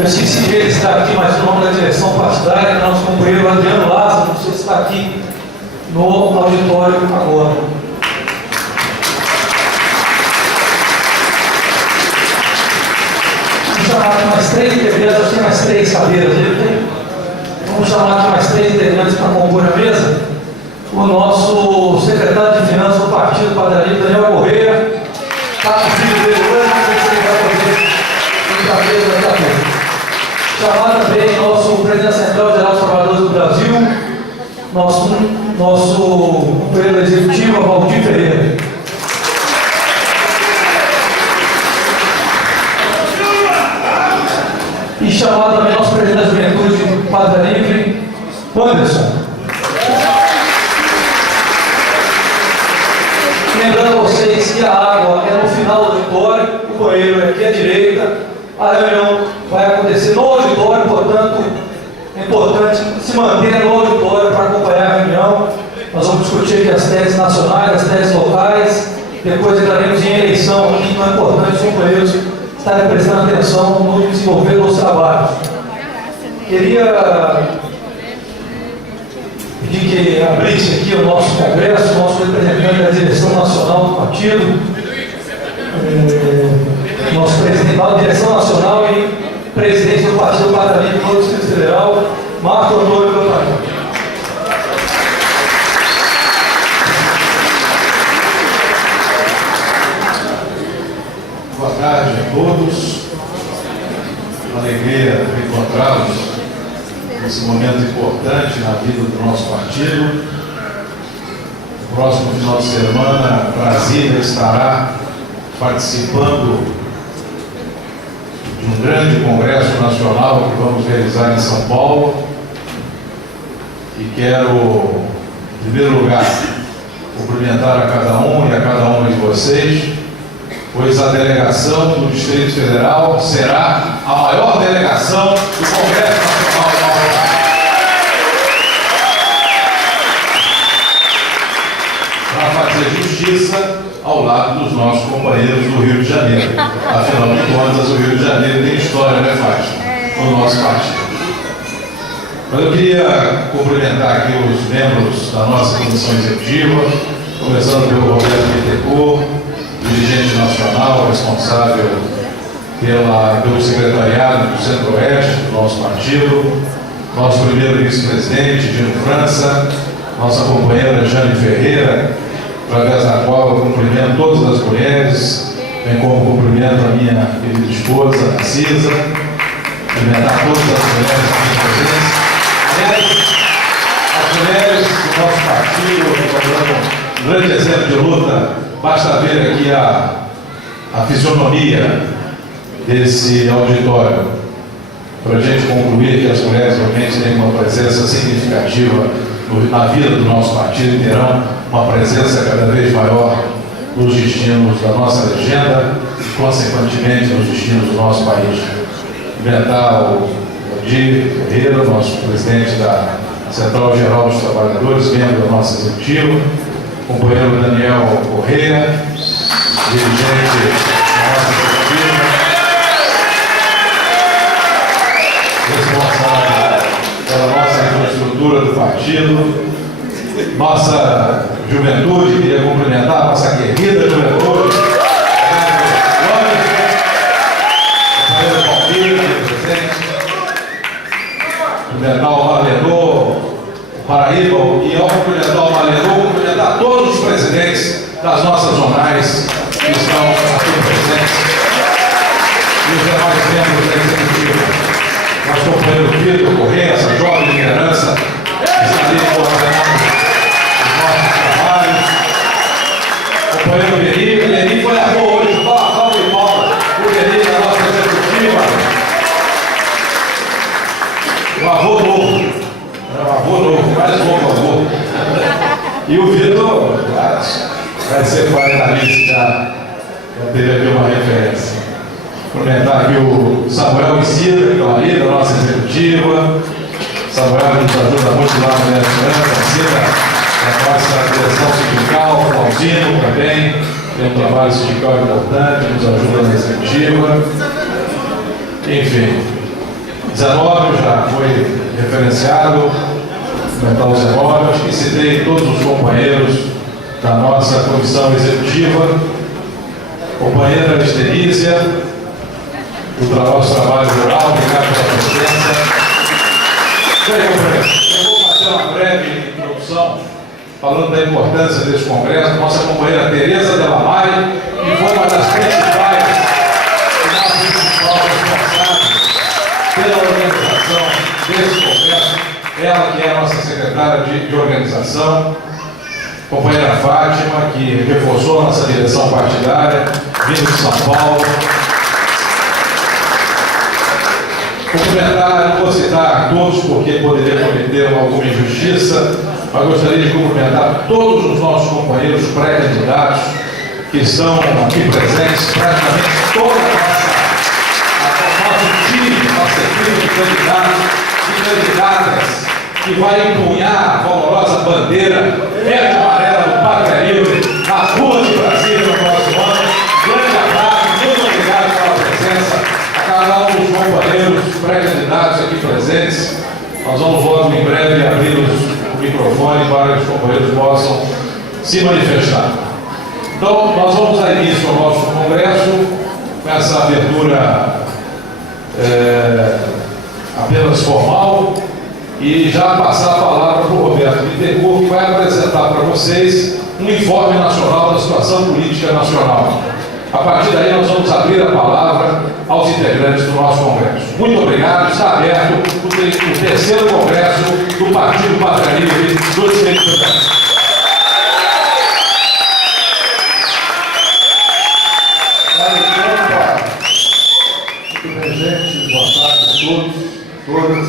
Eu esqueci de ele estar aqui, mas o nome da direção partidária é nosso companheiro Adriano Lázaro, não sei se está aqui no auditório agora. Vamos chamar aqui mais 3 integrantes, acho que tem mais 3 cadeiras. Vamos chamar aqui mais 3 integrantes para compor a mesa. O nosso secretário de Finanças do Partido Padaria, Daniel Correia, está com o filho dele hoje, não sei se ele vai poder entrar daqui. Chamar também nosso presidente central geral dos trabalhadores do Brasil, nosso companheiro executivo, Valdir Ferreira. E chamar também nosso presidente da Juventude Padre Livre, Anderson. Lembrando a vocês que a água é no final do auditório, o banheiro é aqui à direita, a reunião vai acontecer no auditório, portanto, é importante se manter no auditório para acompanhar a reunião. Nós vamos discutir aqui as teses nacionais, as teses locais, depois entraremos em eleição aqui, então é importante os companheiros estarem prestando atenção no desenvolver dos trabalhos. Queria pedir que abrisse aqui o nosso congresso, o nosso representante da direção nacional do partido, nosso presidente da direção nacional e presidente do Partido Padaria do Distrito Federal, Marco Antônio Campagna. Boa tarde a todos. Uma alegria encontrá-los nesse momento importante na vida do nosso partido. No próximo final de semana, Brasília estará participando de um grande congresso nacional que vamos realizar em São Paulo. E quero, em primeiro lugar, cumprimentar a cada um e a cada uma de vocês, pois a delegação do Distrito Federal será a maior delegação do Congresso Nacional do nosso país. Para fazer justiça ao lado dos nossos companheiros do Rio de Janeiro. Afinal de contas, o Rio de Janeiro tem história, né, Fátima? No nosso partido. Mas eu queria cumprimentar aqui os membros da nossa comissão executiva, começando pelo Roberto Bittencourt, dirigente nacional, responsável pelo secretariado do Centro-Oeste do nosso partido, nosso primeiro vice-presidente, Dino França, nossa companheira Jane Ferreira, através da qual eu cumprimento todas as mulheres, bem como cumprimento a minha querida esposa, Narcisa, cumprimentar todas as mulheres que têm presença. As mulheres do nosso partido, um grande exemplo de luta. Basta ver aqui a fisionomia desse auditório para a gente concluir que as mulheres realmente têm uma presença significativa na vida do nosso partido e terão uma presença cada vez maior nos destinos da nossa legenda e, consequentemente, nos destinos do nosso país. Cumprimentar o Valdir Ferreira, nosso presidente da Central Geral dos Trabalhadores, membro da nossa executiva, companheiro Daniel Correia, dirigente da nossa executiva, responsável pela nossa infraestrutura do partido, nossa juventude, queria cumprimentar a nossa querida juventude, companheiro Palmeiras, presente, cumprimentar o Valenor, Paraíba, e ao cumprimentar o Valenor, cumprimentar todos os presidentes das nossas zonais que estão aqui presentes e os demais membros da executiva. Nosso companheiro Vitor Correia, essa jovem liderança, está ali coordenando os nossos trabalhos. O companheiro Beni foi a rua hoje, salve de palmas, o Beni da nossa executiva. O avô novo. Avô novo, mais novo avô. E o Vitor vai ser pai da Alice, já teve aqui uma referência. Cumprimentar aqui o Samuel Isida, que está ali, da nossa executiva. Samuel nos ajuda muito lá no Esperança, da nossa direção sindical, Claudino também, tem um trabalho sindical importante, nos ajuda na executiva. Enfim, 19 já foi referenciado, mental 19, acho que citei todos os companheiros da nossa comissão executiva, companheira Esterícia, do nosso trabalho rural, obrigado pela presença. Eu vou fazer uma breve introdução, falando da importância desse congresso. Nossa companheira Tereza Delamare, que foi uma das principais responsáveis pela organização desse congresso, ela que é a nossa secretária de organização, companheira Fátima, que reforçou a nossa direção partidária, vindo de São Paulo. Cumprimentar, não vou citar todos porque poderia cometer alguma injustiça, mas gostaria de cumprimentar todos os nossos companheiros pré-candidatos que estão aqui presentes, praticamente toda nosso time, nossa equipe de candidatos e candidatas que vai empunhar a valorosa bandeira verde e amarela do Pátria Livre na rua de Brasília no próximo ano. Grande abraço, muito obrigado pela presença a cada um dos companheiros pré-candidatos aqui presentes. Nós vamos logo em breve abrir o microfone para que os companheiros possam se manifestar. Então, nós vamos dar início ao nosso congresso com essa abertura apenas formal e já passar a palavra para o Roberto Bittencourt, que vai apresentar para vocês um informe nacional da situação política nacional. A partir daí, nós vamos abrir a palavra aos integrantes do nosso congresso. Muito obrigado. Está aberto o terceiro congresso do Partido Pátria Livre do Espírito Santo. Muito bem, gente. Boa tarde a todos, todas.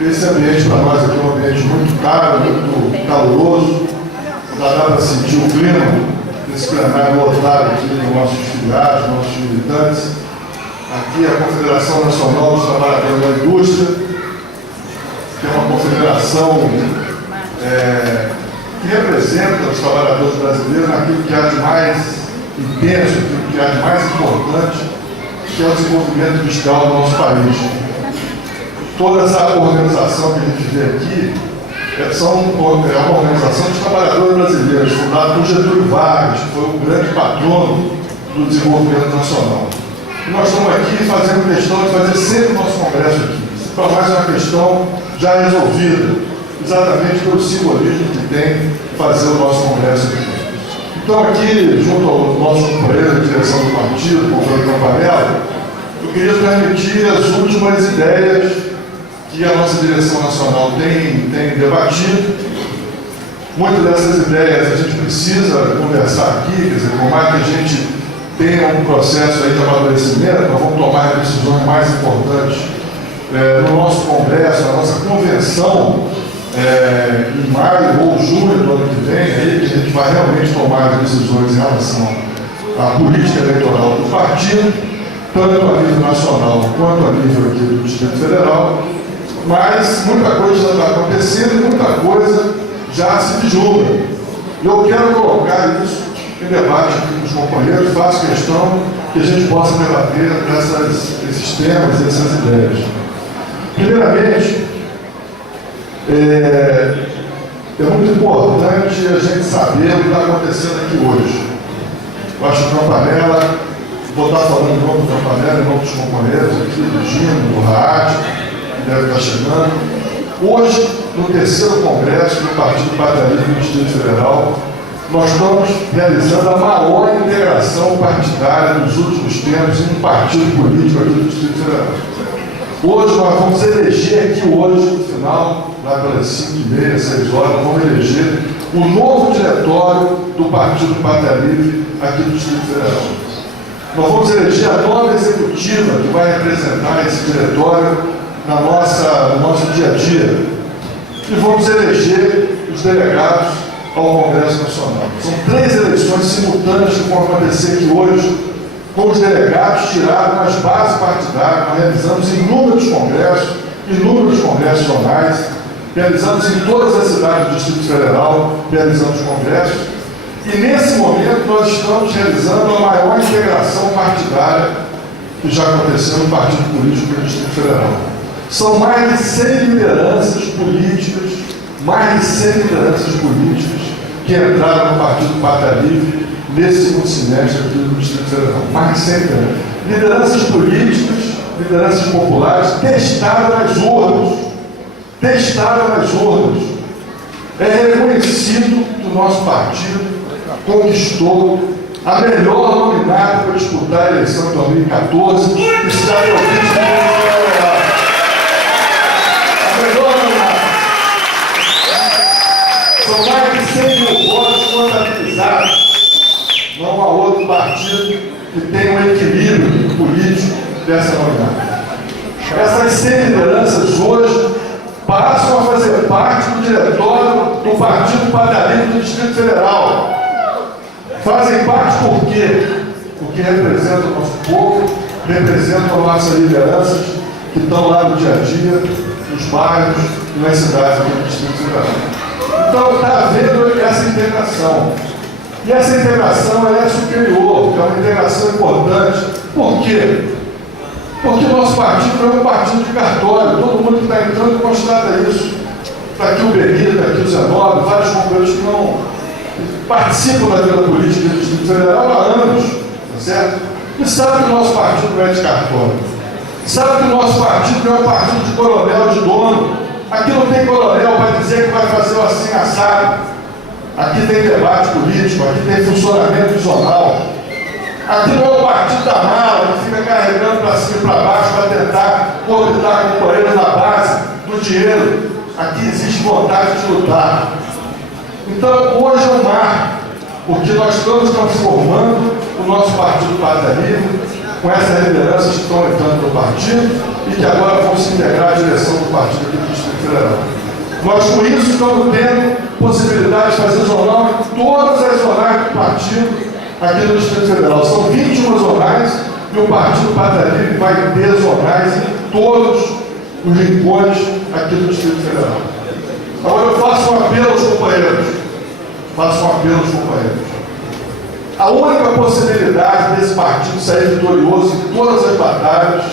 Esse ambiente para nós aqui é um ambiente muito caro, muito caloroso. Já dá para sentir o clima desse plenário lotado aqui dos nossos filiados, dos nossos militantes. Aqui a Confederação Nacional dos Trabalhadores da Indústria, que é uma confederação que representa os trabalhadores brasileiros naquilo que há de mais intenso, aquilo que há de mais importante, que é o desenvolvimento industrial do nosso país. Toda essa organização que a gente vê aqui é uma organização dos trabalhadores brasileiros, fundada por Getúlio Vargas, que foi o grande patrono do desenvolvimento nacional. E nós estamos aqui fazendo questão de fazer sempre o nosso congresso aqui. Isso para nós é uma questão já resolvida, exatamente pelo simbolismo que tem fazer o nosso congresso aqui. Então aqui, junto ao nosso companheiro de direção do partido, o companheiro Campanella, eu queria transmitir as últimas ideias que a nossa direção nacional tem debatido. Muitas dessas ideias a gente precisa conversar aqui, quer dizer, por mais que a gente tenha um processo aí de amadurecimento, nós vamos tomar as decisões mais importantes no nosso congresso, na nossa convenção, em maio ou junho do ano que vem, aí que a gente vai realmente tomar as decisões em relação à política eleitoral do partido, tanto a nível nacional quanto a nível aqui do Distrito Federal. Mas muita coisa já está acontecendo e muita coisa já se vislumbra. Eu quero colocar isso em debate aqui com os companheiros, faço questão que a gente possa debater esses temas e essas ideias. Primeiramente, é muito importante a gente saber o que está acontecendo aqui hoje. Eu acho que o Campanella, vou estar falando em nome do Campanella, em nome dos companheiros aqui, do Gino, do Raad, deve estar chegando. Hoje, no terceiro congresso do Partido Pátria Livre do Distrito Federal, nós estamos realizando a maior integração partidária dos últimos tempos em um partido político aqui do Distrito Federal. Hoje nós vamos eleger aqui hoje, no final, lá pelas 5h30, 6 horas, nós vamos eleger o novo diretório do Partido Pátria Livre aqui do Distrito Federal. Nós vamos eleger a nova executiva que vai representar esse diretório no nosso dia a dia. E vamos eleger os delegados ao Congresso Nacional. São 3 eleições simultâneas que vão acontecer aqui hoje, com os delegados tirados nas bases partidárias. Nós realizamos inúmeros congressos zonais, realizamos em todas as cidades do Distrito Federal, realizamos congressos. E nesse momento nós estamos realizando a maior integração partidária que já aconteceu no partido político do Distrito Federal. São mais de 100 lideranças políticas, que entraram no Partido Pátria Livre nesse segundo semestre aqui do Distrito Federal. Mais de 100 lideranças. Lideranças políticas, lideranças populares, testaram nas urnas. É reconhecido que o nosso partido conquistou a melhor nominada para disputar a eleição de 2014, que está prevista a melhor nominada. São mais de 100 mil votos contabilizados. Não há outro partido que tenha um equilíbrio político dessa nominada. Essas 100 lideranças hoje passam a fazer parte do diretório do Partido Pátria Livre do Distrito Federal. Fazem parte por quê? Porque representam o nosso povo, representam nossas lideranças que estão lá no dia a dia, nos bairros e nas cidades aqui do Distrito Federal. Então está havendo essa integração. E essa integração ela é superior, é uma integração importante. Por quê? Porque o nosso partido é um partido de cartório, todo mundo que está entrando constata isso. Está aqui o Benito, está aqui o Zenóbio, vários companheiros que não participam da vida política do Distrito Federal há anos, tá certo? E sabe que o nosso partido não é de cartório. Sabe que o nosso partido não é um partido de coronel, de dono. Aqui não tem coronel para dizer que vai fazer o assim assado. Aqui tem debate político, aqui tem funcionamento visional. Aqui não é o partido da mala que fica carregando para cima e para baixo para tentar convidar companheiros na base do dinheiro. Aqui existe vontade de lutar. Então, hoje é um marco, porque nós estamos transformando o nosso Partido Pátria Livre com essas lideranças que estão entrando no partido e que agora vão se integrar à direção do partido aqui do Distrito Federal. Nós, com isso, estamos tendo possibilidade de fazer zonal em todas as zonais do partido aqui no Distrito Federal. São 21 zonais e o Partido Pátria Livre vai ter zonais em todos os rincões aqui do Distrito Federal. Agora eu faço um apelo aos companheiros. A única possibilidade desse partido sair vitorioso em todas as batalhas,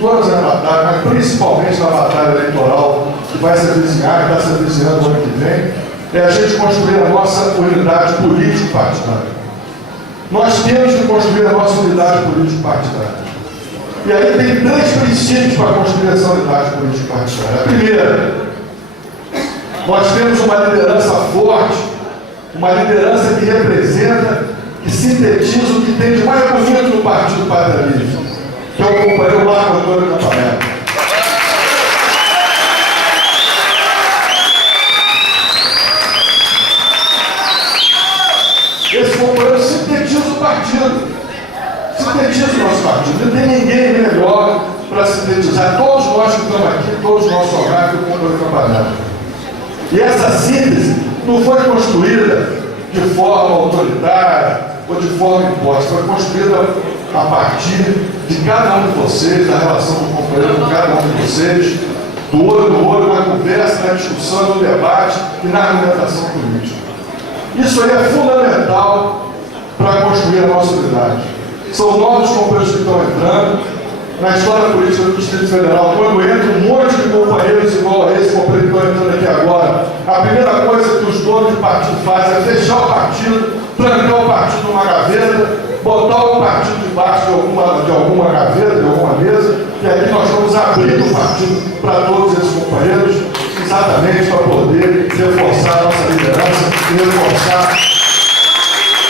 mas principalmente na batalha eleitoral que vai se avizinhar, que está se avizinhando no ano que vem, é a gente construir a nossa unidade político-partidária. Nós temos que construir a nossa unidade político-partidária. E aí tem 3 princípios para construir essa unidade político-partidária. A primeira, nós temos uma liderança forte, uma liderança que representa, que sintetiza o que tem de mais bonito no Partido Pátria Livre, que é o companheiro Marco Antônio Campanella. Esse companheiro sintetiza o partido, sintetiza o nosso partido. Não tem ninguém melhor para sintetizar. Todos nós que estamos aqui, todos nós somos aqui, o companheiro Campanella. E essa síntese não foi construída de forma autoritária ou de forma imposta, foi construída a partir de cada um de vocês, da relação do companheiro com cada um de vocês, do olho no olho, na conversa, na discussão, no debate e na argumentação política. Isso aí é fundamental para construir a nossa unidade. São novos companheiros que estão entrando. Na história política do Distrito Federal, quando entra um monte de companheiros igual a esse companheiro que está entrando aqui agora, a primeira coisa que os donos de partido fazem é fechar o partido, trancar o partido numa gaveta, botar o partido debaixo de alguma gaveta, de alguma mesa, e aqui nós vamos abrir o partido para todos esses companheiros, exatamente para poder reforçar a nossa liderança e reforçar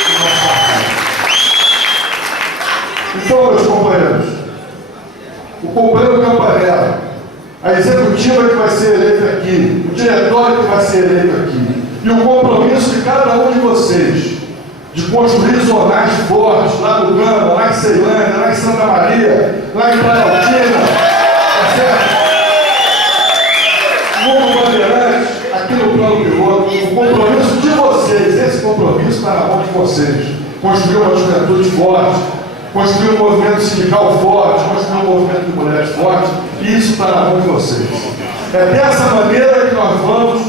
o nosso partido. Então, meus companheiros, o companheiro Campanella, a executiva que vai ser eleita aqui, o diretório que vai ser eleito aqui, e o compromisso de cada um de vocês de construir zonais fortes lá no Gama, lá em Ceilândia, lá em Santa Maria, lá em Planaltina, tá certo? Como bandeirantes, aqui no plano piloto, o compromisso de vocês, esse compromisso está na mão de vocês. Construir uma juventude forte, construir um movimento sindical forte, construir um movimento de mulheres forte, e isso está na mão de vocês. É dessa maneira que nós vamos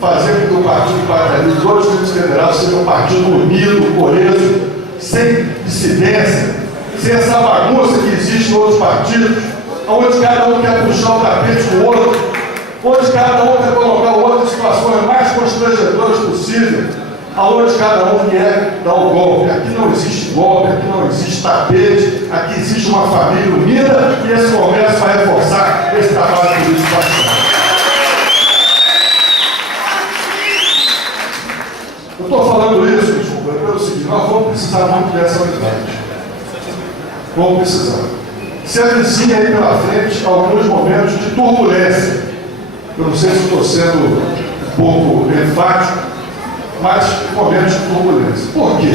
fazer com que o Partido Pátria Livre, hoje o Distrito Federal, seja um partido unido, coeso, sem dissidência, sem essa bagunça que existe em outros partidos, onde cada um quer puxar o tapete do outro, onde cada um quer colocar o outro em situações mais constrangedoras possíveis, aonde cada um quer dar o golpe. Aqui não existe golpe, aqui não existe tapete, aqui existe uma família unida e esse congresso vai reforçar esse trabalho político nacional. Eu estou falando isso, desculpa, pelo seguinte: nós vamos precisar muito dessa unidade. Vamos precisar. Se avizinha aí pela frente alguns momentos de turbulência. Eu não sei se estou sendo um pouco enfático, mas momentos de turbulência. Por quê?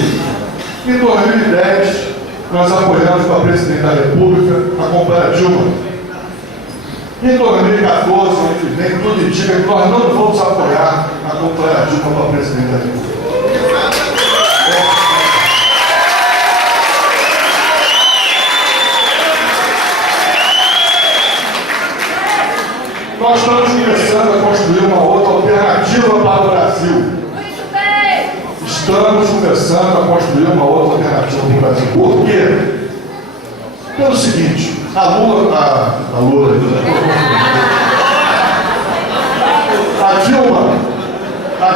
Em 2010, nós apoiamos com a Presidente da República a companheira Dilma. Em 2014, nem tudo indica que nós não vamos apoiar a companheira Dilma para a Presidente da República. Nós estamos começando a construir uma outra alternativa para o Brasil. Estamos começando a construir uma outra alternativa para o Brasil. Por quê? Pelo seguinte: a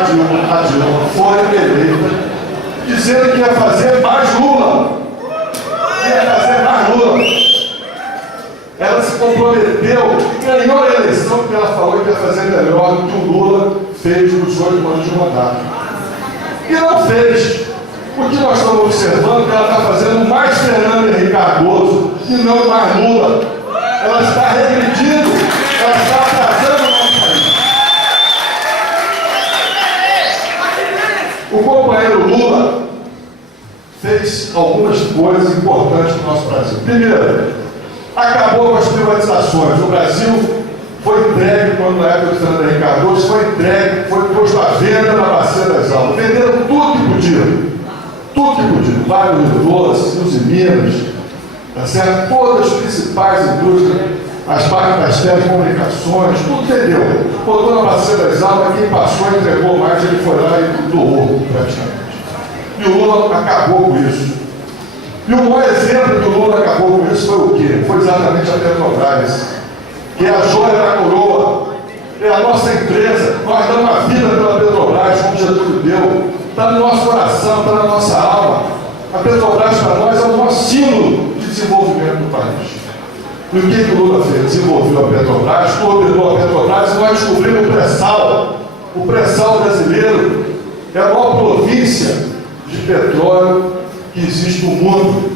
Dilma foi eleita dizendo que ia fazer mais Lula. Ela se comprometeu e ganhou a eleição porque ela falou que ia fazer melhor do que o Lula fez nos 8 anos de mandato. E não fez. O que nós estamos observando é que ela está fazendo mais Fernando Henrique Cardoso e não mais Lula. Ela está regredindo, ela está atrasando o nosso país. O companheiro Lula fez algumas coisas importantes no nosso Brasil. Primeiro, acabou com as privatizações. O Brasil foi entregue, quando na época do Fernando Henrique Cardoso, foi posto à venda na Bacia das Almas. Venderam tudo que podiam. Tudo que podiam. Vale do Rio Doce, Rios e Minas, tá certo? Todas as principais indústrias, as partes das telecomunicações, tudo vendeu. Botou na Bacia das Almas, quem passou entregou mais, ele foi lá e doou, praticamente. E o Lula acabou com isso. E o maior exemplo que o Lula acabou com isso foi o quê? Foi exatamente a Petrobras, que é a joia da coroa, é a nossa empresa. Nós damos a vida pela Petrobras, como Getúlio deu, está no nosso coração, está na nossa alma. A Petrobras para nós é o nosso símbolo de desenvolvimento do país. E o que o Lula fez? Desenvolveu a Petrobras, coordenou a Petrobras, e nós descobrimos o pré-sal. O pré-sal brasileiro é a maior província de petróleo que existe no mundo.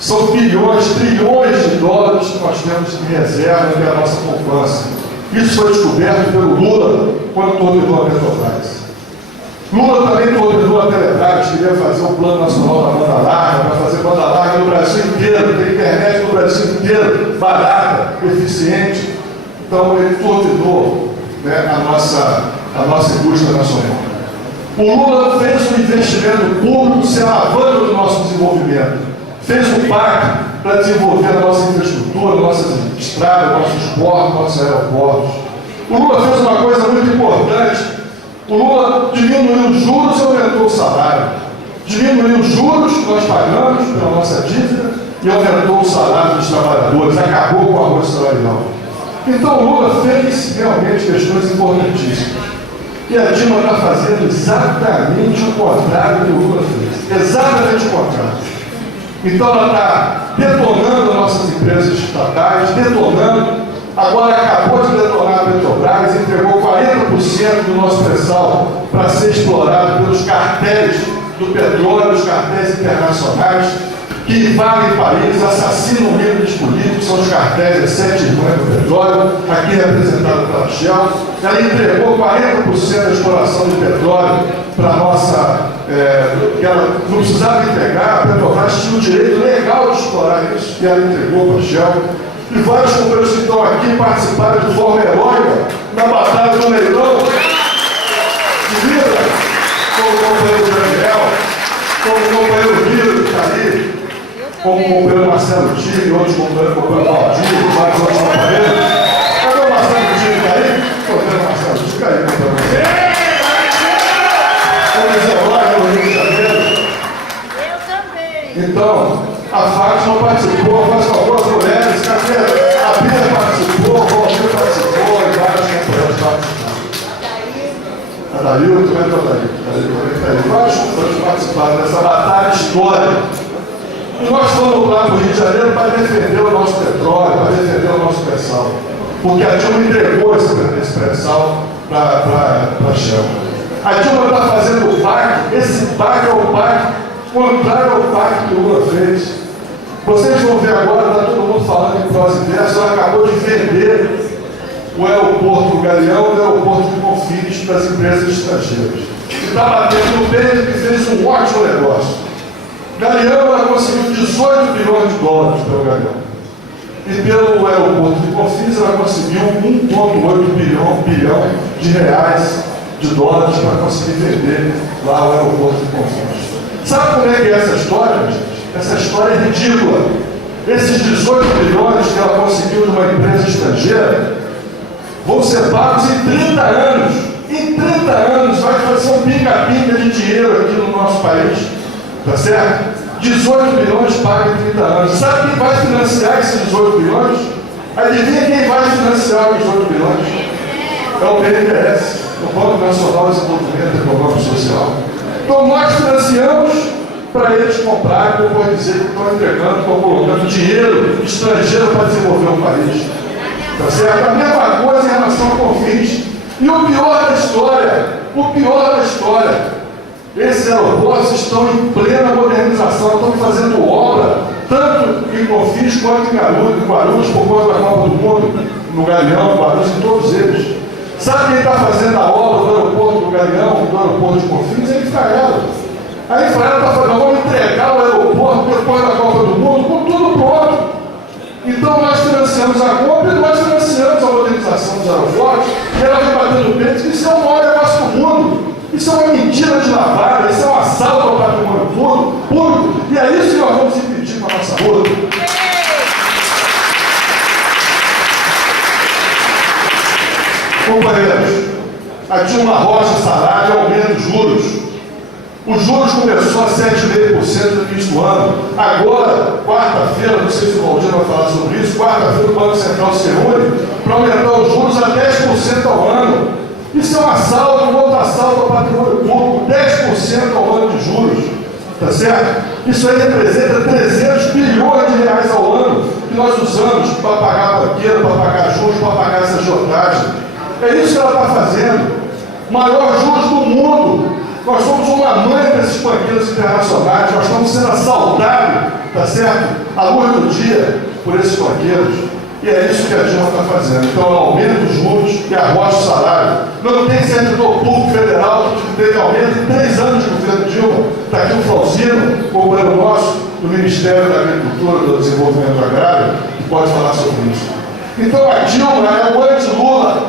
São bilhões, trilhões de dólares que nós temos em reserva, que é a nossa poupança. Isso foi descoberto pelo Lula quando coordenou a Petrobras. Lula também coordenou a Telebrás, queria fazer o Plano Nacional da Banda Larga, para fazer banda larga no Brasil inteiro, ter internet no Brasil inteiro, barata, eficiente. Então ele coordenou, né, a nossa indústria nacional. O Lula fez um investimento público se alavanca do nosso desenvolvimento. Fez um pacto para desenvolver a nossa infraestrutura, nossas estradas, nossos portos, nossos aeroportos. O Lula fez uma coisa muito importante. O Lula diminuiu os juros e aumentou o salário. Diminuiu os juros que nós pagamos pela nossa dívida e aumentou o salário dos trabalhadores. Acabou com o arroz salarial. Então o Lula fez realmente questões importantíssimas. E a Dilma está fazendo exatamente o contrário do que o Lula fez. Exatamente o contrário. Então ela está detonando nossas empresas estatais, detonando. Agora acabou de detonar a Petrobras, entregou 40% do nosso pré-sal para ser explorado pelos cartéis do petróleo, os cartéis internacionais, que invadem países, assassinam líderes políticos, são os cartéis, as 7 irmãs do petróleo, aqui representado pela Shell. Ela entregou 40% da exploração de petróleo para a nossa... que ela não precisava entregar, a Petrobras tinha o direito legal de explorar isso, e ela entregou para a Shell. E vários companheiros que estão aqui participaram de forma heróica na batalha do leilão de vida, como o companheiro Daniel, como o companheiro Vila, que está ali, como o companheiro Marcelo Tigre, outros companheiros, o companheiro Valdir, vários outros companheiros. Cadê o Marcelo Tigre? Está aí? Companheiro Marcelo Tigre, está aí, companheiro. Vamos dizer lá, no Rio de Janeiro. Eu também. Então, A Fátima participou, faz favor, as mulheres, cadê? A Bia participou, o Valdir participou, e vários companheiros participaram. A Darilton também está aí. Vários companheiros participaram dessa batalha histórica. E nós fomos lá para o Rio de Janeiro para defender o nosso petróleo, para defender o nosso pré-sal. Porque a Dilma entregou esse pré-sal para a Shell. A Dilma está fazendo o PAC, esse PAC é o PAC contrário ao PAC que o Lula fez. Vocês vão ver agora, está todo mundo falando em prós e versos, ela acabou de vender o aeroporto do Galeão e o aeroporto de Confins para as empresas estrangeiras. E está batendo no peito que fez um ótimo negócio. Galeão, ela conseguiu 18 bilhões de dólares pelo Galeão. E pelo aeroporto de Confins, ela conseguiu 1,8 bilhão de reais, de dólares, para conseguir vender lá o aeroporto de Confins. Sabe como é que é essa história, gente? Essa história é ridícula. Esses 18 bilhões que ela conseguiu de uma empresa estrangeira vão ser pagos em 30 anos. Em 30 anos vai fazer um pinga-pinga de dinheiro aqui no nosso país. Tá certo? 18 bilhões pagos em 30 anos. Sabe quem vai financiar esses 18 bilhões? Adivinha quem vai financiar os 18 bilhões? É o BNDES, o Banco Nacional de Desenvolvimento Econômico e Social. Então nós financiamos para eles comprarem, depois dizer que estão entregando, estão colocando dinheiro estrangeiro para desenvolver o país. Tá certo? A mesma coisa em relação ao Confins. E o pior da história, esses aeroportos estão em plena modernização, estão fazendo obra, tanto em Confins quanto em Guarulhos, por conta da Copa do Mundo, no Galeão, Guarulhos, em todos eles. Sabe quem está fazendo a obra do aeroporto do Galeão, do aeroporto de Confins? É a Infraero. A Infraero está falando, vamos entregar o aeroporto depois da Copa do Mundo, com tudo pronto. Então nós financiamos a compra e nós financiamos a modernização dos aeroportos, e ela vem batendo no peito que isso é o maior negócio do mundo. Isso é uma mentira de lavada, isso é um assalto ao patrimônio público, e é isso que nós vamos impedir com a nossa luta. Companheiros, a Dilma Rocha salário aumenta os juros. Os juros começou a 7,5% no início do ano. Agora, quarta-feira, não sei se o Valdir vai falar sobre isso, quarta-feira o Banco Central se reúne para aumentar os juros a 10% ao ano. Isso é um assalto, um outro assalto ao patrimônio público, 10% ao ano de juros. Tá certo? Isso aí representa 300 bilhões de reais ao ano que nós usamos para pagar banqueiro, para pagar juros, para pagar essa agiotagem. É isso que ela está fazendo. Maior juros do mundo. Nós somos uma mãe desses banqueiros internacionais, nós estamos sendo assaltados, tá certo? À luz do dia por esses banqueiros. E é isso que a Dilma está fazendo. Então ela aumenta os juros e arrocha o salário. Não tem servidor público federal que teve aumento em 3 anos de governo Dilma. Está aqui o Flauzino, companheiro nosso do Ministério da Agricultura e do Desenvolvimento Agrário, que pode falar sobre isso. Então a Dilma é o anti-Lula.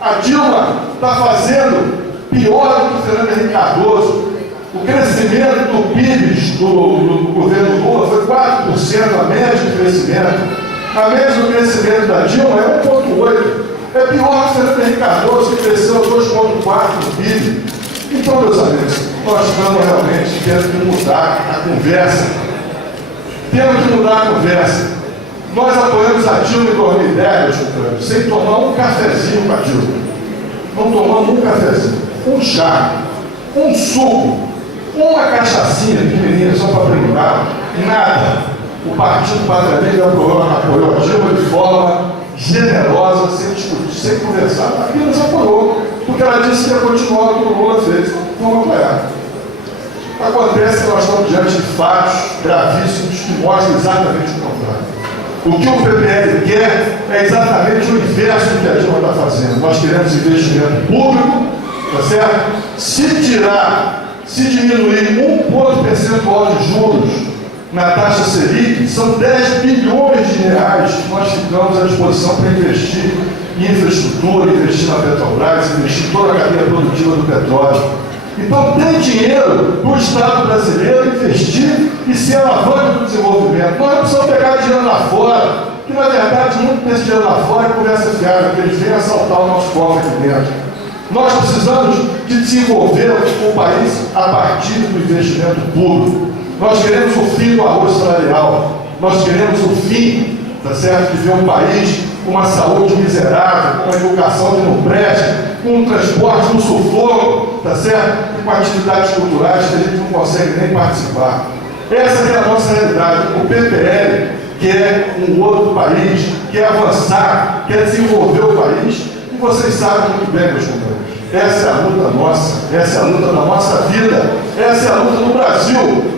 A Dilma está fazendo pior do que o Fernando Henrique Cardoso. O crescimento do PIB do governo Lula foi 4%, a média de crescimento. A média do crescimento da Dilma é 1,8%. É pior que o Fernando Henrique Cardoso, que cresceu 2,4% no PIB. Então, meus amigos, nós estamos realmente tendo que mudar a conversa. Temos que mudar a conversa. Nós apoiamos a Dilma em 2010, sem tomar um cafezinho com a Dilma. Não tomamos um cafezinho, um chá, um suco, uma cachaçinha pequenininha só para brincar, nada. O Partido Pátria Livre apoiou a Dilma de forma generosa, sem discutir, sem conversar. Apenas apoiou, porque ela disse que ia continuar o que o Lula fez. Vamos apoiar. Acontece que nós estamos diante de fatos gravíssimos que mostram exatamente o contrário. O que o PPL quer é exatamente o inverso do que a Dilma está fazendo. Nós queremos investimento público, tá certo? Se diminuir 1 ponto percentual de juros na taxa Selic, são 10 bilhões de reais que nós ficamos à disposição para investir em infraestrutura, investir na Petrobras, investir em toda a cadeia produtiva do petróleo. Então tem dinheiro para o Estado brasileiro investir e ser alavanca do desenvolvimento. Nós não precisamos pegar dinheiro lá fora, que na verdade muito desse dinheiro lá fora é conversa fiável, porque eles vêm assaltar o nosso cofre aqui dentro. Nós precisamos de desenvolver o país a partir do investimento público. Nós queremos o fim do arroz salarial. Nós queremos o fim, tá certo, de ver um país com uma saúde miserável, com uma educação que não presta, com um transporte no sufoco, tá certo? E com atividades culturais que a gente não consegue nem participar. Essa é a nossa realidade. O PPL quer um outro país, quer avançar, quer desenvolver o país, e vocês sabem muito bem, meus companheiros. Essa é a luta nossa, essa é a luta da nossa vida, essa é a luta do Brasil.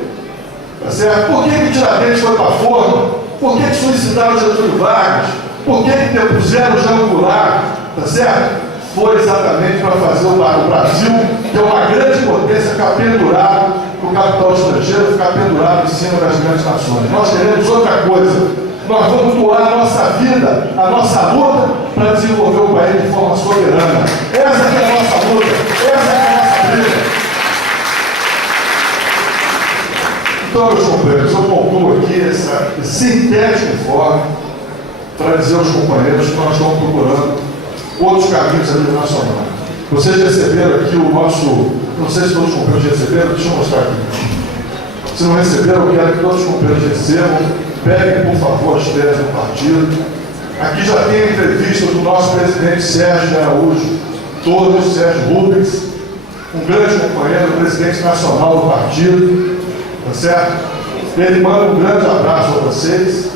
Tá certo? Por que Tiradentes foi para a forma? Por que solicitaram Getúlio Vargas? Por que depuseram Jean Goulart? Tá certo? Foi exatamente para fazer o Brasil, que é uma grande potência, ficar pendurado no capital estrangeiro, ficar pendurado em cima das grandes nações. Nós queremos outra coisa. Nós vamos doar a nossa vida, a nossa luta, para desenvolver o país de forma soberana. Essa é a nossa luta, essa é a nossa briga. Então, meus companheiros, eu concluo aqui esse sintético informe para dizer aos companheiros que nós estamos procurando outros caminhos a nível nacional. Vocês receberam aqui o nosso, não sei se todos os companheiros receberam, deixa eu mostrar aqui. Se não receberam, eu quero que todos os companheiros recebam. Peguem, por favor, as teses do partido. Aqui já tem a entrevista do nosso presidente Sérgio Araújo, todos, Sérgio Rubens, um grande companheiro, presidente nacional do partido, tá certo? Ele manda um grande abraço a vocês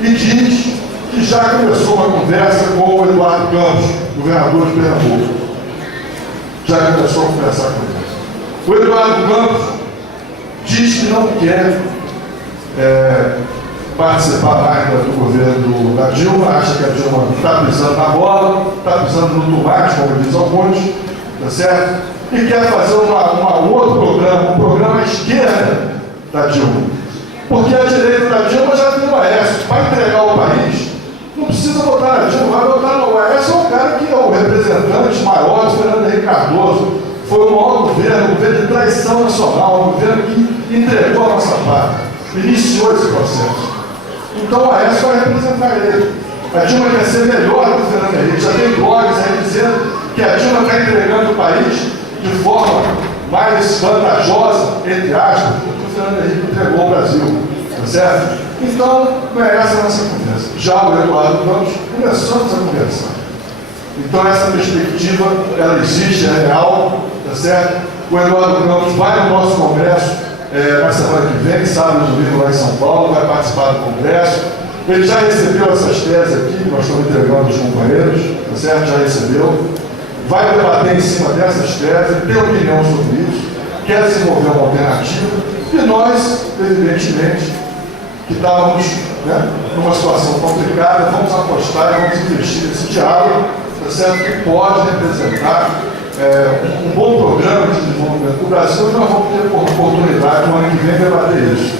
e diz que já começou uma conversa com o Eduardo Campos, governador de Pernambuco. Já começou a conversar com ele. O Eduardo Campos diz que não quer participar mais do governo da Dilma, acha que a Dilma está pisando na bola, está pisando no tomate, como diz alguns, tá certo? E quer fazer um outro programa, um programa à esquerda da Dilma. Porque a direita da Dilma já tem o Aécio. Para entregar o país, não precisa votar na Dilma, vai votar no Aécio, é o cara que é o representante maior de Fernando Henrique Cardoso. Foi o maior governo, um governo de traição nacional, um governo que entregou a nossa pátria, iniciou esse processo. Então o Aécio vai representar ele. A Dilma quer ser melhor do que o Fernando Henrique. Já tem blogs aí dizendo que a Dilma está entregando o país de forma mais vantajosa, entre aspas, do que o Fernando Henrique entregou o Brasil. Tá certo? Então, não é essa a nossa conversa. Já o Eduardo Campos, começamos a conversar. Então, essa perspectiva, ela existe, é real, tá certo? O Eduardo Campos vai no nosso congresso na semana que vem, sábado e domingo lá em São Paulo, vai participar do congresso. Ele já recebeu essas teses aqui, que nós estamos entregando aos companheiros, tá certo? Já recebeu. Vai debater em cima dessas teses, ter opinião sobre isso, quer desenvolver uma alternativa, e nós, evidentemente, que estávamos numa situação complicada, vamos apostar e vamos investir nesse diálogo, tá certo? Que pode representar um bom programa de desenvolvimento do Brasil, e nós vamos ter oportunidade no ano que vem de debater isso.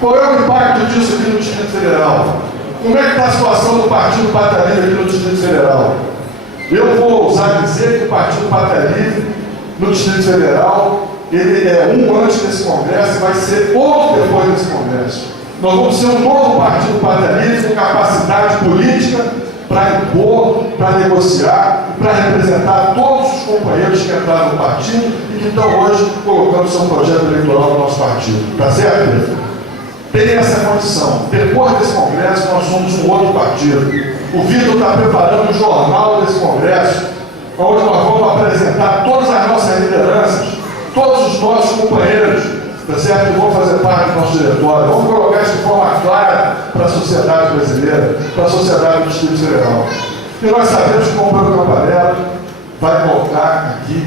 Qual é o impacto disso aqui no Distrito Federal? Como é que está a situação do Partido Pátria Livre aqui no Distrito Federal? Eu vou ousar dizer que o Partido Pátria Livre no Distrito Federal, ele é um antes desse Congresso e vai ser outro depois desse Congresso. Nós vamos ser um novo Partido Pátria Livre com capacidade política para impor, para negociar, para representar todos os companheiros que entraram no partido e que estão hoje colocando seu projeto eleitoral no nosso partido. Está certo, Pedro? Tem essa condição. Depois desse Congresso, nós somos um outro partido. O Vitor está preparando um jornal desse Congresso, onde nós vamos apresentar todas as nossas lideranças, todos os nossos companheiros, tá certo? Que vão fazer parte do nosso diretório. Vamos colocar isso de forma clara para a sociedade brasileira, para a sociedade do Distrito Federal. E nós sabemos que o companheiro Campanella vai colocar aqui,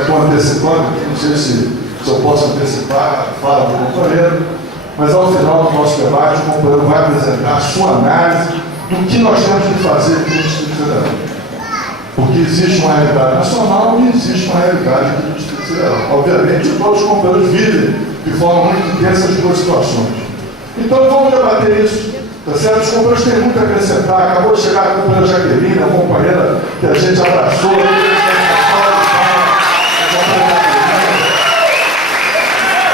estou antecipando aqui, não sei se eu posso antecipar a fala do companheiro, mas ao final do nosso debate, o companheiro vai apresentar a sua análise do que nós temos que fazer aqui no Distrito Federal. Porque existe uma realidade nacional e existe uma realidade aqui no Distrito Federal. Obviamente, todos os companheiros vivem de forma muito intensa as duas situações. Então, vamos debater isso, tá certo? Os companheiros têm muito a acrescentar. Acabou de chegar a companheira Jaqueline, a companheira que a gente abraçou.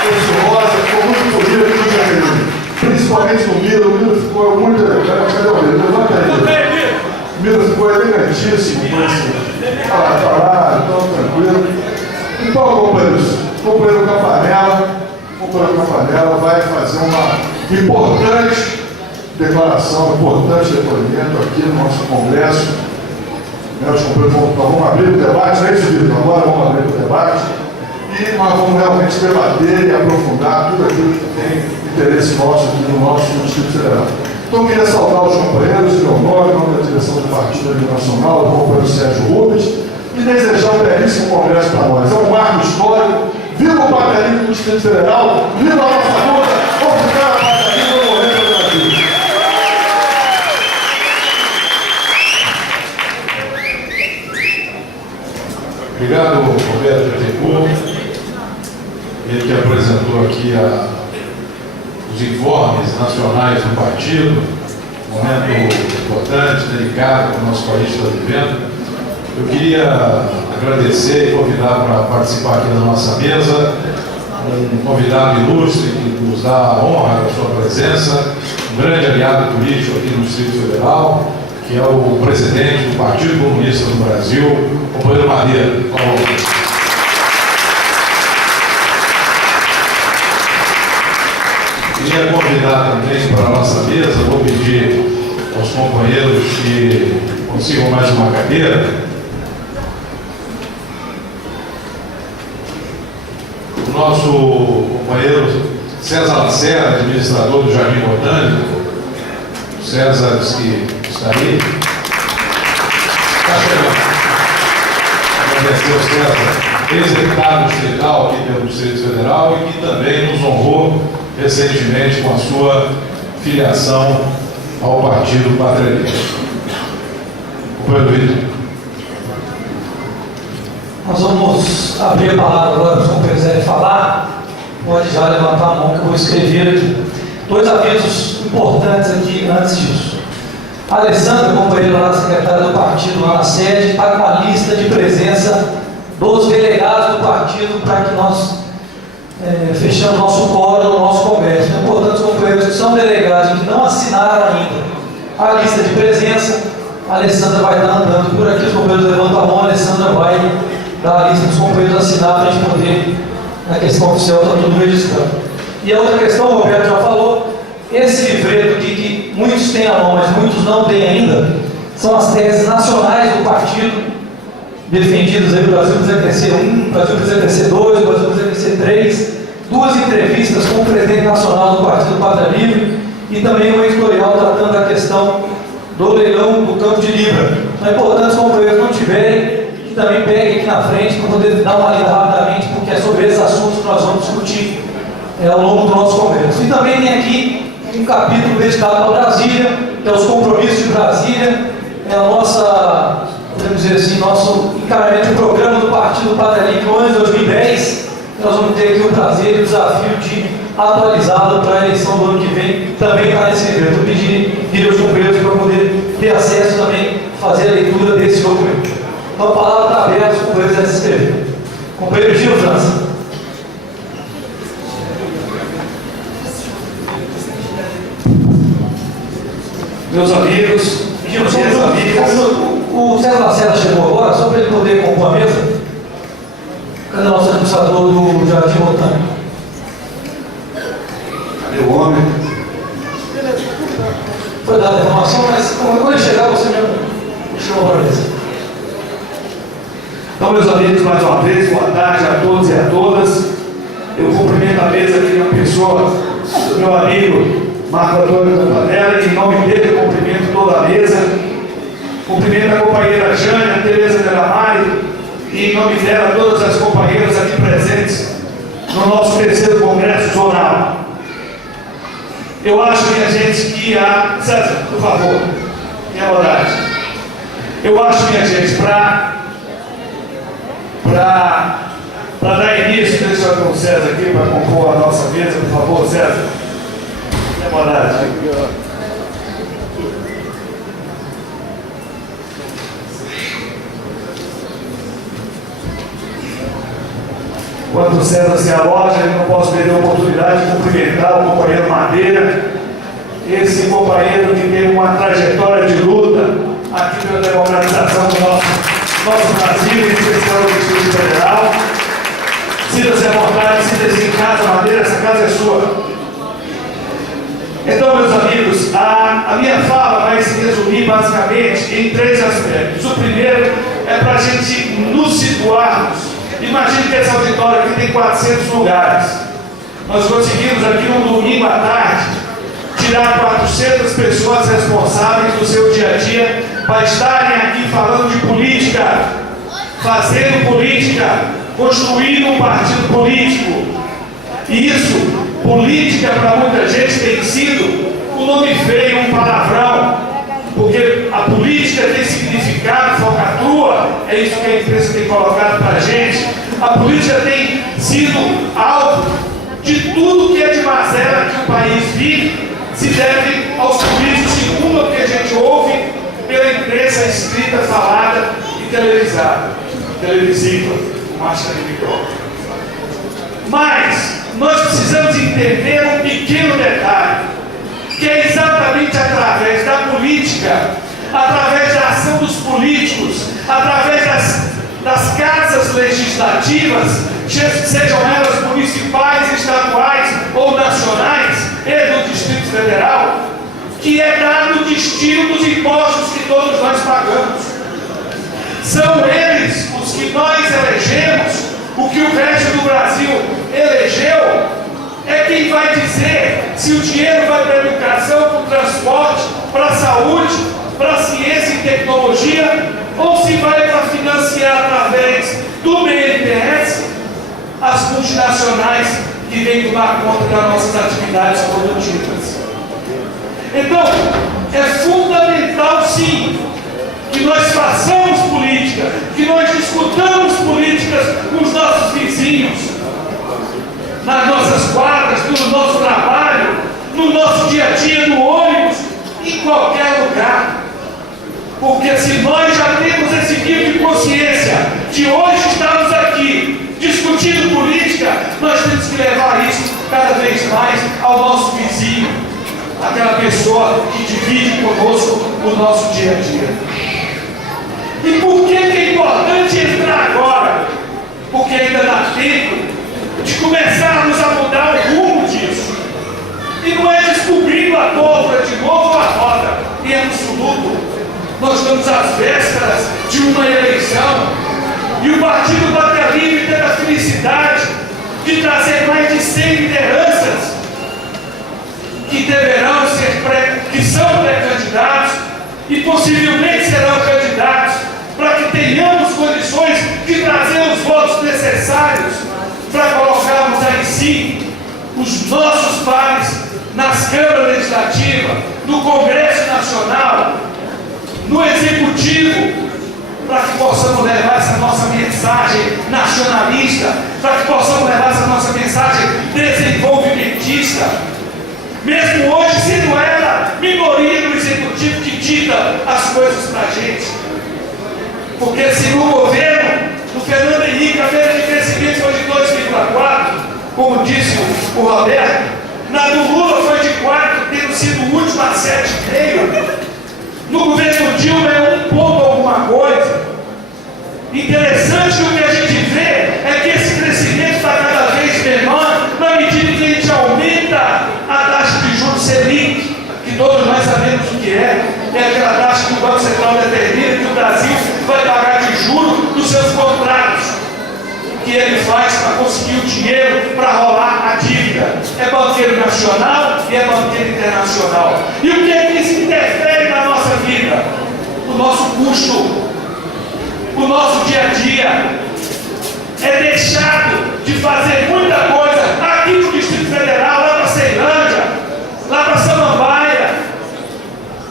Esse rosa ficou muito bonito aqui, Jaqueline. Principalmente no Miro. O Miro ficou muito elegante. Cadê o Miro? Levanta aí. O Miro ficou elegantíssimo com esse falar, então tranquilo. Então, companheiros, companheiro Campanella, o companheiro Campanella vai fazer uma importante declaração, importante depoimento aqui no nosso congresso. Os companheiros vamos abrir o debate, não é isso, Vitor? Agora vamos abrir o debate e nós vamos realmente debater e aprofundar tudo aquilo que tem interesse nosso aqui no nosso Distrito Federal. Então, eu queria saudar os companheiros, em meu nome, em nome da direção do Partido Nacional, do companheiro Sérgio Rubens, e desejar um belíssimo congresso para nós. É um marco histórico. Viva o Patarível do Distrito Federal, viva a nossa luta, vamos ficar a Patarível e morrer pelo Brasil. Obrigado, Roberto Bittencourt, ele que apresentou aqui os informes nacionais do partido, momento importante, delicado que o nosso país está vivendo. Eu queria agradecer e convidar para participar aqui da nossa mesa um convidado ilustre que nos dá a honra da sua presença, um grande aliado político aqui no Distrito Federal, que é o presidente do Partido Comunista do Brasil, o companheiro Madeira. Por favor. Queria convidar também para a nossa mesa, vou pedir aos companheiros que consigam mais uma cadeira. O nosso companheiro César Lacerda, administrador do Jardim Botânico. O César disse que está aí. Está chegando. Agradecer ao César, ex-deputado distrital aqui pelo Distrito Federal e que também nos honrou recentemente com a sua filiação ao Partido Pátria Livre. Companheiro Vitor. Nós vamos abrir a palavra agora para os companheiros quiserem falar. Pode já levantar a mão que eu vou escrever aqui. Dois avisos importantes aqui antes disso. A Alessandra, companheira lá, secretária do partido lá na sede, está com a lista de presença dos delegados do partido para que nós fechamos nosso quórum no nosso congresso. É importante os companheiros que são delegados e que não assinaram ainda a lista de presença. A Alessandra vai estar andando por aqui, os companheiros levantam a mão, a Alessandra vai dar a lista dos companheiros assinar para a gente poder, na questão oficial, está tudo registrado. E a outra questão, o Roberto já falou, esse livreto aqui que muitos têm a mão, mas muitos não têm ainda, são as teses nacionais do partido, defendidas aí, o Brasil precisa crescer 1, o Brasil precisa crescer 2, o Brasil precisa crescer 3, 2 entrevistas com o presidente nacional do Partido Pátria Livre e também um editorial tratando da questão do leilão do Campo de Libra. Então é importante que os companheiros não tiverem, que também peguem aqui na frente para poder dar uma lida rapidamente, porque é sobre esses assuntos que nós vamos discutir ao longo do nosso congresso. E também tem aqui um capítulo dedicado a Brasília, que é os compromissos de Brasília, é a nossa, podemos dizer assim, nosso encaramento do programa do Partido Pátria Livre no ano de 2010. Nós vamos ter aqui o prazer e o desafio de atualizá-lo para a eleição do ano que vem, também está nesse livro. Eu pedi aos companheiros para poder ter acesso também, fazer a leitura desse documento. Então a palavra está aberta, os companheiros devem se inscrever. Companheiro Gil França. Meus amigos, minhas amigas. O César Lacerda chegou agora, só para ele poder compor a mesa. Cadê o nosso administrador do Jardim Botânico? Cadê o homem? Foi dada a informação, mas quando ele chegar, você mesmo chama para a mesa. Então, meus amigos, mais uma vez, boa tarde a todos e a todas. Eu cumprimento a mesa aqui na pessoa do meu amigo Marco Antônio Campanella, em nome dele eu cumprimento toda a mesa, cumprimento a companheira Jânia, Tereza Delamare, e em nome dela todas as companheiras aqui presentes no nosso terceiro Congresso Zonal. Eu acho, minha gente, que a... César, por favor, tenha bondade. Eu acho, minha gente, para dar início, deixa eu com o César aqui para compor a nossa mesa, por favor, César. Tenha bondade. Enquanto o César se aloja, eu não posso perder a oportunidade de cumprimentar o companheiro Madeira, esse companheiro que tem uma trajetória de luta aqui pela democratização do nosso Brasil, em especial do Distrito Federal. Sinta-se à vontade, sinta-se em casa, Madeira, essa casa A minha fala vai se resumir basicamente em 3 aspectos. O primeiro é para a gente nos situarmos. Imagine que esse auditório aqui tem 400 lugares. Nós conseguimos aqui num domingo à tarde tirar 400 pessoas responsáveis do seu dia a dia para estarem aqui falando de política, fazendo política, construindo um partido político. E isso, política para muita gente tem sido um nome feio, um palavrão, porque a política tem significado, falcatrua, é isso que a imprensa tem colocado para a gente. A política tem sido alvo de tudo que é de mazela que o país vive, se deve aos políticos, segundo o que a gente ouve pela imprensa escrita, falada e televisiva, marcha de micrófono. Mas nós precisamos entender um pequeno detalhe, que é exatamente através da política, através da ação dos políticos, através das casas legislativas, sejam elas municipais, estaduais ou nacionais, e do Distrito Federal, que é dado o destino dos impostos que todos nós pagamos. São eles os que nós elegemos, o que o resto do Brasil elegeu, é quem vai dizer se o dinheiro vai para a educação, para o transporte, para a saúde, para a ciência e tecnologia, ou se vai para financiar através do BNDES as multinacionais que vêm tomar conta das nossas atividades produtivas. Então, é fundamental sim que nós façamos política, que nós discutamos políticas com os nossos vizinhos, nas nossas quadras, no nosso trabalho, no nosso dia a dia, no ônibus, em qualquer lugar. Porque se nós já temos esse tipo de consciência de hoje estamos aqui discutindo política, nós temos que levar isso cada vez mais ao nosso vizinho, aquela pessoa que divide conosco o nosso dia a dia. E por que é importante entrar agora? Porque ainda dá tempo de começarmos a mudar o rumo disso. E não é descobrindo a pólvora de novo a roda em absoluto. Nós estamos às vésperas de uma eleição e o Partido Pátria Livre tem a felicidade de trazer mais de 100 lideranças que deverão ser que são pré-candidatos e possivelmente serão candidatos, para que tenhamos condições de trazer os votos necessários para colocarmos aí sim os nossos pares nas câmaras legislativas, no Congresso Nacional, no Executivo, para que possamos levar essa nossa mensagem nacionalista, para que possamos levar essa nossa mensagem desenvolvimentista, mesmo hoje sendo ela minoria do Executivo que dita as coisas para a gente. Porque se no governo do Fernando Henrique a média de crescimento foi de 2,4, como disse o Roberto, na do Lula foi de 4, tendo sido o último a 7,5. No governo Dilma é 1 ponto alguma coisa. Interessante que o que a gente vê é que esse crescimento está cada vez menor na medida que a gente aumenta a taxa de juros Selic, que todos nós sabemos o que é aquela taxa que o Banco Central determina que o Brasil vai pagar de juros dos seus contratos, que ele faz para conseguir o dinheiro para rolar a dívida. É banqueiro nacional e é banqueiro internacional. E o que é que isso interfere na nossa vida? O nosso custo, o nosso dia a dia. É deixado de fazer muita coisa aqui no Distrito Federal, lá para Ceilândia, lá para Samambaia,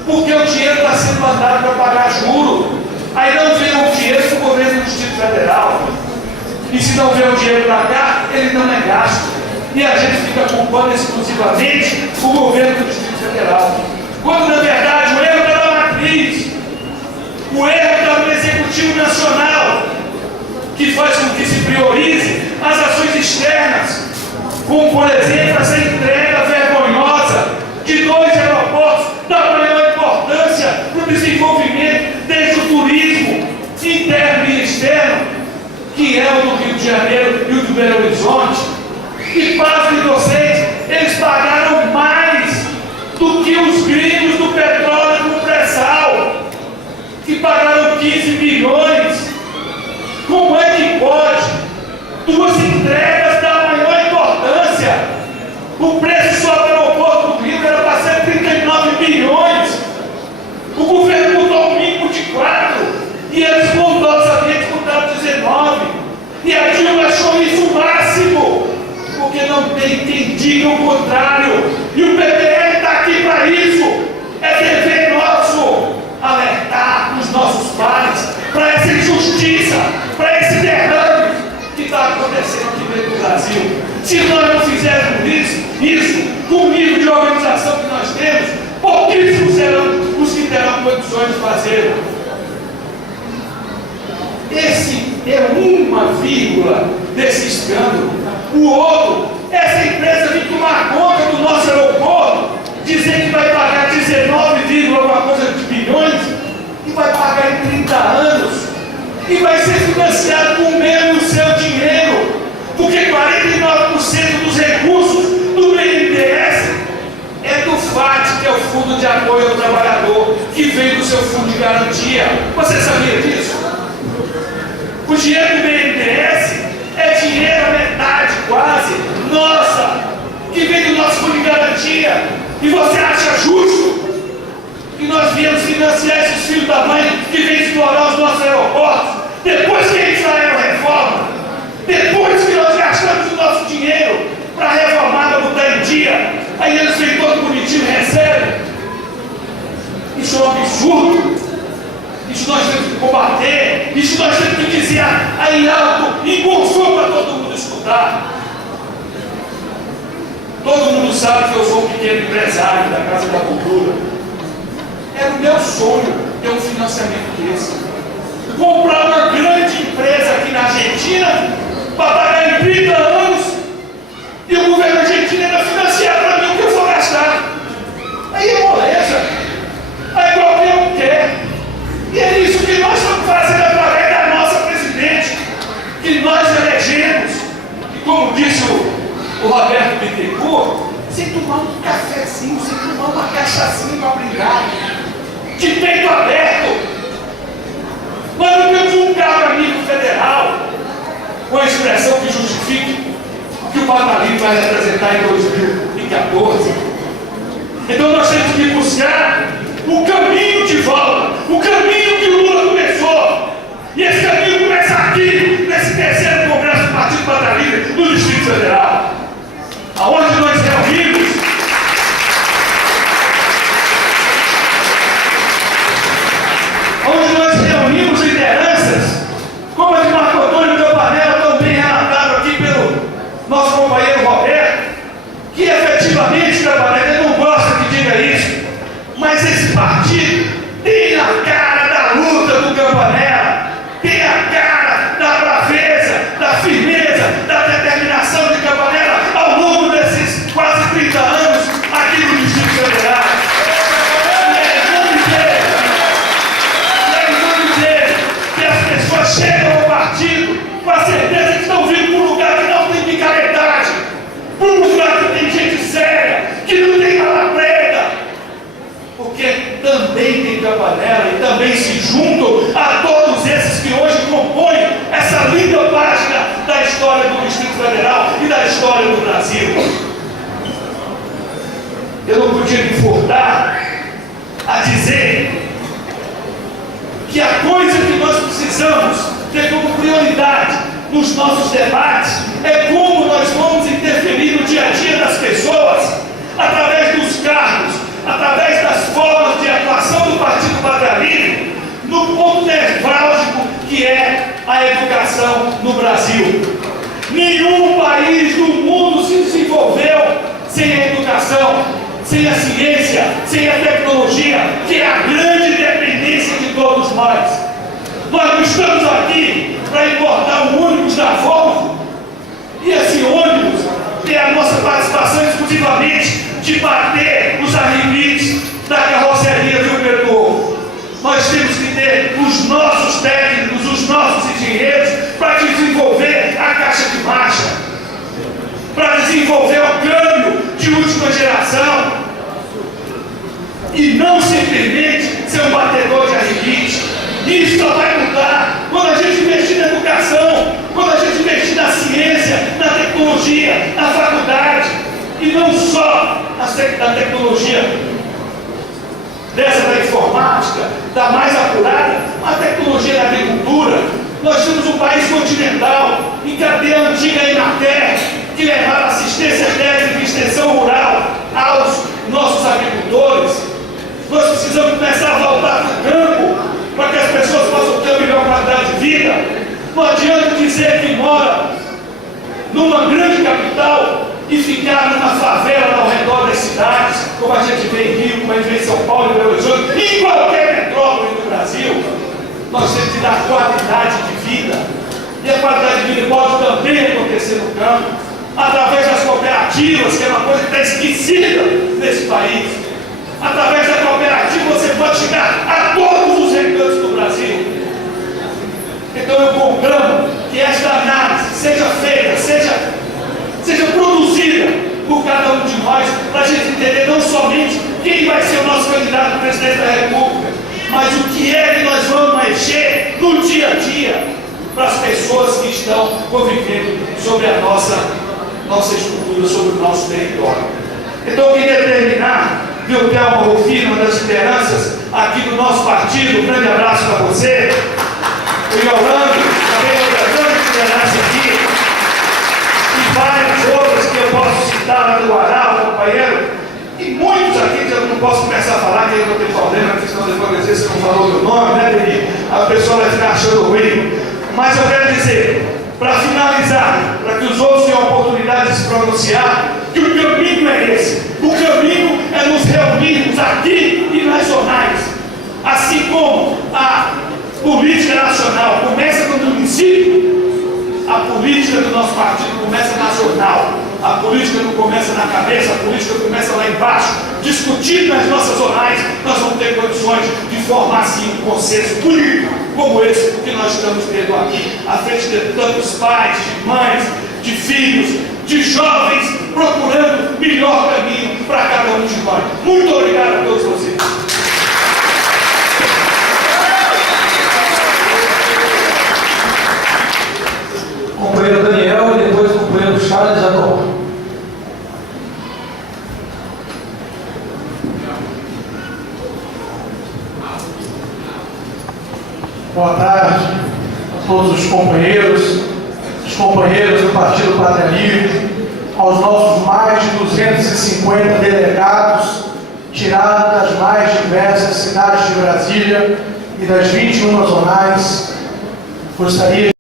porque o dinheiro está sendo mandado para pagar juro. Aí não vem o dinheiro para o governo do Distrito Federal. E se não vem o dinheiro para cá, ele não é gasto. E a gente fica culpando exclusivamente o governo do Distrito Federal. Quando na verdade o erro está na matriz, o erro está no Executivo Nacional, que faz com que se priorize as ações externas, como por exemplo essa entrega vergonhosa de 2 aeroportos da maior importância para o desenvolvimento desde o turismo interno e externo, que é o do Rio de Janeiro e o do Belo Horizonte. E pasmem vocês, eles pagaram mais do que os gringos do pagaram 15 bilhões. Como é que pode? Duas entregas da maior importância. O preço só do aeroporto do Rio era para ser 39 bilhões. O governo mudou o mínimo de 4 e eles bondosamente mudaram 19. E a Dilma achou isso o máximo, porque não tem quem diga o contrário. E o PPL está aqui para isso. É dever nosso alertar os nossos pais para essa injustiça, para esse derrame que está acontecendo aqui dentro do Brasil. Se nós não fizermos isso com o nível de organização que nós temos, pouquíssimos serão os que terão condições de fazer. Esse é uma vírgula desse escândalo. O outro, essa empresa vem tomar conta do nosso aeroporto, dizer que vai pagar 19, alguma coisa de bilhões, e vai pagar em 30 anos, e vai ser financiado com menos do seu dinheiro, porque 49% dos recursos do BNDES é do FAT, que é o Fundo de Apoio ao Trabalhador, que vem do seu fundo de garantia. Você sabia disso? O dinheiro do BNDES é dinheiro a metade, quase, nossa, que vem do nosso fundo de garantia. E você acha justo que nós viemos financiar esses filhos da mãe que vêm explorar os nossos aeroportos? Depois que a Israel reforma, depois que nós gastamos o nosso dinheiro para reformar, para botar em dia, aí eles vêm todo bonitinho e recebem. Isso é um absurdo. Isso nós temos que combater. Isso nós temos que dizer aí alto, em consumo, para todo mundo escutar. Todo mundo sabe que eu sou um pequeno empresário da Casa da Cultura. Era o meu sonho ter um financiamento desse. Comprar uma grande empresa aqui na Argentina para pagar em 30 anos e o governo argentino ainda financiar para mim o que eu for gastar. Aí é moleza. Aí qualquer um quer. E é isso que nós estamos fazendo através da nossa presidente, que nós elegemos. E como disse o Roberto Bittencourt, sem tomar um cafezinho, sem tomar uma cachaçinha para brincar, de peito aberto. Nós não temos um cargo amigo federal com a expressão que justifique o que o Batalino vai representar em 2014. Então nós temos que buscar o caminho de volta, o caminho que o Lula começou. E esse caminho começa aqui, nesse terceiro Congresso do Partido Batalino do Distrito Federal, aonde nós reunimos lideranças, como a de Marco Antônio Campanella, tão bem relatado aqui pelo nosso companheiro Roberto, que efetivamente, Campanella, ele não gosta que diga isso, mas esse partido tem a cara da luta do Campanella, tem a cara da braveza, da firmeza, da determinação de Campanella ao longo desses quase 30 anos aqui no Distrito Federal. Chegam ao partido com a certeza que estão vindo para um lugar que não tem picaretagem, para um lugar que tem gente séria, que não tem mala preta, porque também tem Campanella e também se juntam a todos esses que hoje compõem essa linda página da história do Distrito Federal e da história do Brasil. Eu não podia me furtar a dizer que a coisa que nós precisamos ter como prioridade nos nossos debates é como nós vamos interferir no dia a dia das pessoas, através dos cargos, através das formas de atuação do Partido Batalino, no ponto nevrálgico que é a educação no Brasil. Nenhum país do mundo se desenvolveu sem a educação, sem a ciência, sem a tecnologia, que é a grande dependência de todos nós. Nós não estamos aqui para importar um ônibus da Volvo, e esse ônibus tem a nossa participação exclusivamente de bater os arrebites da carroceria do Pedro. Nós temos que ter os nossos técnicos, os nossos engenheiros, para desenvolver a caixa de marcha, para desenvolver o câmbio de última geração, e não simplesmente ser um batedor de arrebite. Isso só vai mudar quando a gente investir na educação, quando a gente investir na ciência, na tecnologia, na faculdade, e não só na tecnologia dessa da informática, da mais apurada, a tecnologia da agricultura. Nós temos um país continental, em cadeia antiga e Emater, que levava assistência técnica e extensão rural aos nossos agricultores. Nós precisamos começar a voltar para o campo, para que as pessoas possam ter uma melhor qualidade de vida. Não adianta dizer que mora numa grande capital e ficar numa favela ao redor das cidades, como a gente vê em Rio, como a gente vê em São Paulo e Belo Horizonte, em qualquer metrópole do Brasil. Nós temos que dar qualidade de vida. E a qualidade de vida pode também acontecer no campo, através das cooperativas, que é uma coisa que está esquecida nesse país. Através da cooperativa você pode chegar a todos os recantos do Brasil. Então eu conclamo que esta análise seja feita, seja produzida por cada um de nós, para a gente entender não somente quem vai ser o nosso candidato a presidente da República, mas o que é que nós vamos mexer no dia a dia para as pessoas que estão convivendo sobre a nossa estrutura, sobre o nosso território. Então eu queria terminar, viu, Thelma Rufino, uma das lideranças aqui do nosso partido. Um grande abraço para você. O Yolando, também outra grande liderança aqui. E várias outras que eu posso citar, lá do Guará, companheiro. E muitos aqui que eu não posso começar a falar, que eu não tenho problema, porque senão depois vai dizer se não falou meu nome, né, Denis? A pessoa vai ficar achando ruim. Mas eu quero dizer, para finalizar, para que os outros tenham a oportunidade de se pronunciar, que o caminho é esse. O caminho é nos reunirmos aqui e nas jornais. Assim como a política nacional começa no município, a política do nosso partido começa na jornal. A política não começa na cabeça, a política começa lá embaixo. Discutindo nas nossas jornais, nós vamos ter condições de formar sim um consenso político como esse que nós estamos tendo aqui, à frente de tantos pais, de mães, de filhos, de jovens, procurando o melhor caminho para cada um de nós. Muito obrigado a todos vocês. Companheiro Daniel e depois o companheiro Charles Jacó. Boa tarde a todos os companheiros do Partido Pátria Livre, aos nossos mais de 250 delegados, tirados das mais diversas cidades de Brasília e das 21 zonais. Gostaria